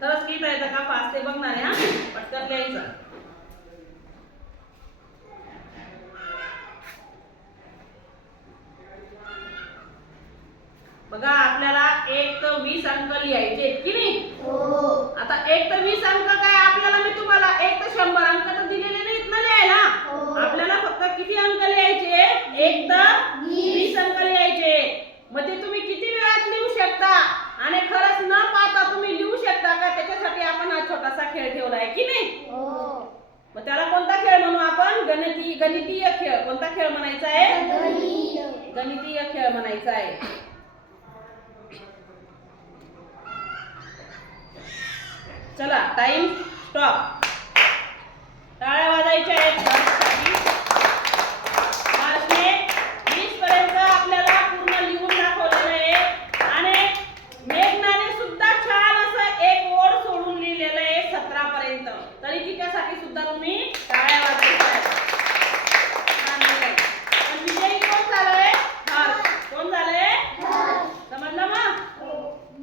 तर स्किप आहे का फास्ट ते बघणार हा? पटकन लिहायचं. बघा आपल्याला एक तर वीस अंक लिहायचे की नाही? हो. आता एक तर वीस अंक मग त्याला कोणता खेळ म्हणू आपण? गणिती गणितीय खेळ. कोणता खेळ म्हणायचा आहे? गणितीय खेळ म्हणायचा आहे. चला टाइम स्टॉप साठी सुद्धा तुम्ही